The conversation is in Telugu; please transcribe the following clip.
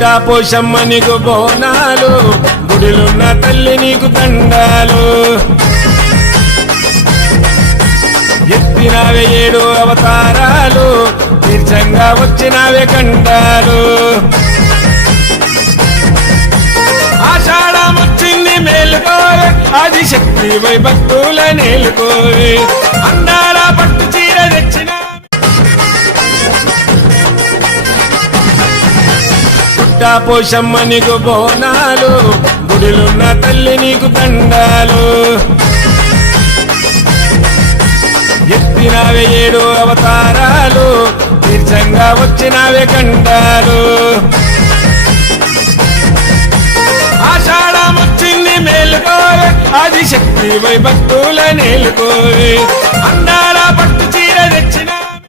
పుట్టా పోషమ్మ నీకు బోనాలు, గుడిలున్న తల్లి నీకు దండాలు. ఎత్తినావే 7 అవతారాలు, తీర్చంగా వచ్చినావే కండాలు. ఆషాఢం వచ్చింది మేలుకోవే, ఆది శక్తి వై భక్తుల నేలుకోవే. అందాల పట్టు చీర తెచ్చిన పుట్టా పోషమ్మ నీకు బోనాలు, గుడిలున్న తల్లి నీకు దండాలు. ఎత్తినావే 7 అవతారాలు, తీర్చంగా వచ్చినావే కండాలు. ఆషాఢం వచ్చింది మేలుకోవే, ఆది శక్తి వై భక్తుల నేలుకోవే. అందాల